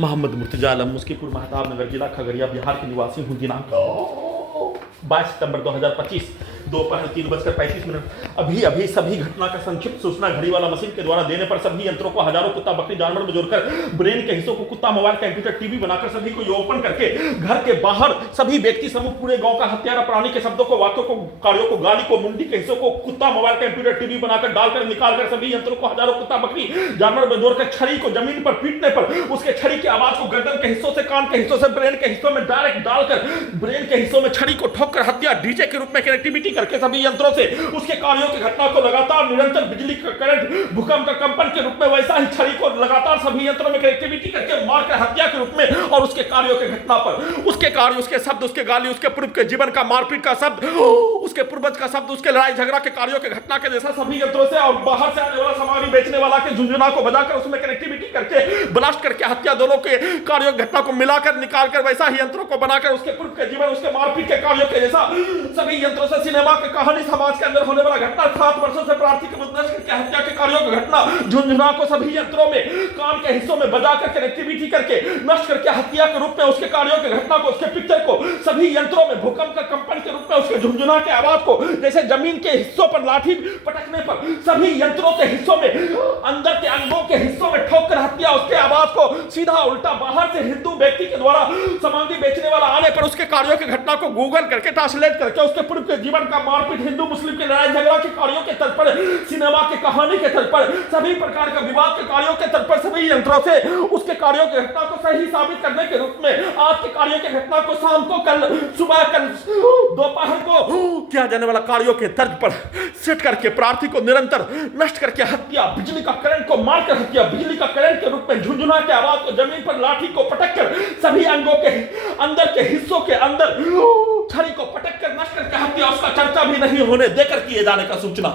मोहम्मद मुर्तजा आलम, मुस्कीपुर महताब नगर, जिला खगड़िया, बिहार के निवासी हूँ। दिनांक 22 सितंबर 2025 दोपहर 3:35। अभी सभी घटना का संक्षिप्त सूचना घड़ी वाला मशीन के द्वारा देने पर सभी यंत्रों को हजारों कुत्ता बकरी जानवर में जोड़कर ब्रेन के हिस्सों को कुत्ता मोबाइल कंप्यूटर टीवी बनाकर सभी को ओपन करके घर के बाहर सभी व्यक्ति समूह पूरे गांव का हत्यारा प्राणी के शब्दों को, वाक्यों को, कार्यों को, गाली को, मुंडी के हिस्सों को कुत्ता मोबाइल कंप्यूटर टीवी बनाकर डालकर निकालकर सभी यंत्रों को हजारों कुत्ता बकरी जानवर में जोड़कर छड़ी को जमीन पर पीटने पर उसके छड़ी की आवाज को गर्दन के हिस्सों से, कान के हिस्सों से, ब्रेन के हिस्सों में डायरेक्ट डालकर ब्रेन के हिस्सों में छड़ी को ठोककर हत्या डीजे के रूप में कनेक्टिविटी करके सभी यंत्रों से उसके कार्यों की घटना को लगातार निरंतर बिजली का करंट, भूकंप का कंपन के रूप में वैसा ही छड़ी को लगातार सभी यंत्रों में कनेक्टिविटी करके मारकर हत्या के रूप में और उसके कार्यों की घटना पर उसके कार्य, उसके शब्द, उसके गाली, उसके पूर्व के जीवन का मारपीट का शब्द, उसके पूर्वज का शब्द, उसके लड़ाई झगड़ा के कार्यों की घटना के जैसा सभी यंत्रों से और बाहर से आने वाला सामग्री बेचने वाला के झुंझुना को बजाकर उसमें कनेक्टिविटी करके ब्लास्ट करके हत्या दोनों के कार्यों की घटना को मिलाकर निकालकर वैसा ही यंत्रों को बनाकर उसके पूर्व के जीवन, उसके मारपीट के कार्यों के जैसा सभी यंत्रों से सिनेमा की कहानी, समाज के अंदर होने वाला घटना, 7 वर्षों से प्रार्थी के मुद्देश करके हत्या के कार्यों की घटना झुंझुना को सभी यंत्रों में कान के हिस्सों में बजाकर कनेक्टिविटी करके नष्ट करके हत्या के रूप में उसके कार्यों की घटना को, उसके पिक्चर को सभी यंत्रों में भूकंप का कंपन के रूप में उसके झुंझुना के आवाज को जैसे जमीन के हिस्सों पर लाठी पटकने पर सभी यंत्रों के हिस्सों में अंदर के अंगों के हिस्सों में ठोककर हत्या, उसके आवाज को सीधा उल्टा बाहर से हिंदू व्यक्ति के द्वारा सामग्री बेचने वाला आने पर उसके कार्यों की घटना को गूगल करके ट्रांसलेट करके उसके पूर्व के जीवन का मारपीट, हिंदू मुस्लिम के लड़ाई झगड़ा के कार्यों के तर्ज पर, सिनेमा की कहानी के तर्ज पर, सभी प्रकार का विवाद के कार्यों के तर्ज पर सभी यंत्रों से उसके कार्यों की घटना को सही साबित करने के रूप में आज के कार्यों की घटना को शाम को, कल सुबह, कल दोपहर को किया जाने वाला कार्यों के तर्ज पर सेट करके प्रार्थी को निरंतर नष्ट करके हत्या, बिजली का करंट को मारकर हत्या, बिजली का करंट के रूप में झुंझुना के आवाज को जमीन पर लाठी को पटककर सभी अंगों के अंदर के हिस्सों के अंदर छड़ी को पटक कर नष्ट करके हत्या, उसका चर्चा भी नहीं होने देकर किए जाने का सूचना।